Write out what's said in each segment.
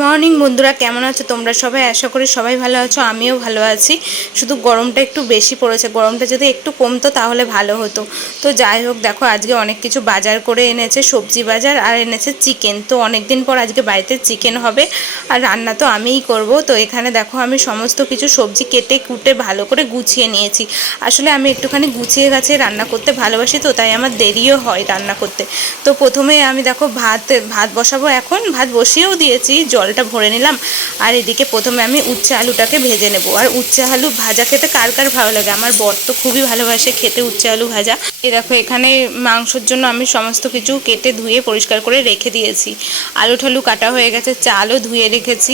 Morning বন্ধুরা। কেমন আছো তোমরা সবাই? আশা করি সবাই ভালো আছো, আমিও ভালো আছি। শুধু গরমটা একটু বেশি পড়েছে। গরমটা যদি একটু কমতো তাহলে ভালো হতো। তো যাই হোক, দেখো, আজকে অনেক কিছু বাজার করে এনেছে, সবজি বাজার আর এনেছে চিকেন। তো অনেক দিন পর আজকে বাড়িতে চিকেন হবে আর রান্না তো আমিই করব। তো এখানে দেখো, আমি সমস্ত কিছু সবজি কেটে কুটে ভালো করে গুছিয়ে নিয়েছি। আসলে আমি একটুখানি গুছিয়ে গাছিয়ে রান্না করতে ভালোবাসি তো, তাই আমার দেরিও হয় রান্না করতে। তো প্রথমে আমি দেখো, ভাত ভাত বসাবো এখন। ভাত বসিয়েও দিয়েছি জলটা ভরে নিলাম। আর এদিকে প্রথমে আমি উচ্ছে আলুটাকে ভেজে নেব। আর উচ্ছে আলু ভাজা খেতে কার কার ভালো লাগে? আমার বর তো খুবই ভালোবাসে খেতে উচ্ছে আলু ভাজা। এ দেখো, এখানে মাংসর জন্য আমি সমস্ত কিছু কেটে ধুয়ে পরিষ্কার করে রেখে দিয়েছি। আলু ঠালু কাটা হয়ে গেছে, চালও ধুয়ে রেখেছি।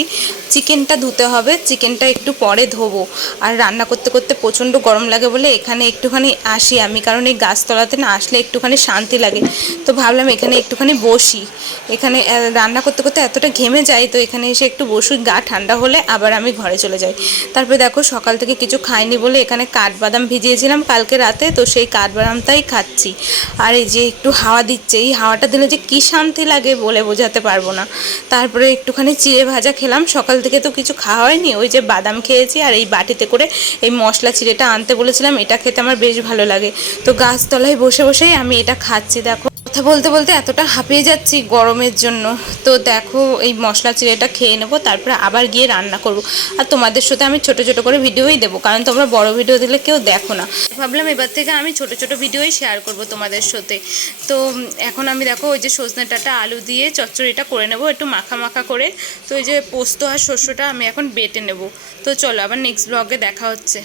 চিকেনটা ধুতে হবে, চিকেনটা একটু পরে ধোবো। আর রান্না করতে করতে প্রচণ্ড গরম লাগে বলে এখানে একটুখানি আসি আমি, কারণ এই গাছতলাতে না আসলে একটুখানি শান্তি লাগে। তো ভাবলাম এখানে একটুখানি বসি। এখানে রান্না করতে করতে এতটা ঘেমে যাই তো এখানে এসে একটু বসুই গা ঠান্ডা হলে আবার আমি ঘরে চলে যাই। তারপরে দেখো সকাল থেকে কিছু খাইনি বলে এখানে কাঠবাদাম ভিজিয়েছিলাম কালকে রাতে, তো সেই কাঠবাদামটাই খাচ্ছি। আর এই যে একটু হাওয়া দিচ্ছে, এই হাওয়াটা দিলে যে কী শান্তি লাগে বলে বোঝাতে পারব না। তারপরে একটুখানি চিড়ে ভাজা খেলাম, সকাল থেকে তো কিছু খাওয়া হয়নি, ওই যে বাদাম খেয়েছি আর এই বাটিতে করে এই মশলা চিড়েটা আনতে বলেছিলাম, এটা খেতে আমার বেশ ভালো লাগে। তো গাছতলায় বসে বসেই আমি এটা খাচ্ছি, দেখো। কথা বলতে বলতে এতটা হাঁপিয়ে যাচ্ছি গরমের জন্য। তো দেখো, এই মশলা চিড়েটা খেয়ে নেব, তারপরে আবার গিয়ে রান্না করব। আর তোমাদের সাথে আমি ছোট ছোট করে ভিডিওই দেবো, কারণ তোমরা বড় ভিডিও দিলে কেউ দেখো না। ভাবলাম এবার থেকে আমি ছোট ছোট ভিডিওই শেয়ার করব তোমাদের সাথে। তো এখন আমি দেখো, ওই যে সজনে ডাঁটা, আলু দিয়ে চচ্চড়িটা করে নেব, একটু মাখা মাখা করে। তো ওই যে পোস্ত আর শস্যটা আমি এখন বেটে নেব। তো চলো আবার নেক্সট ব্লগে দেখা হচ্ছে।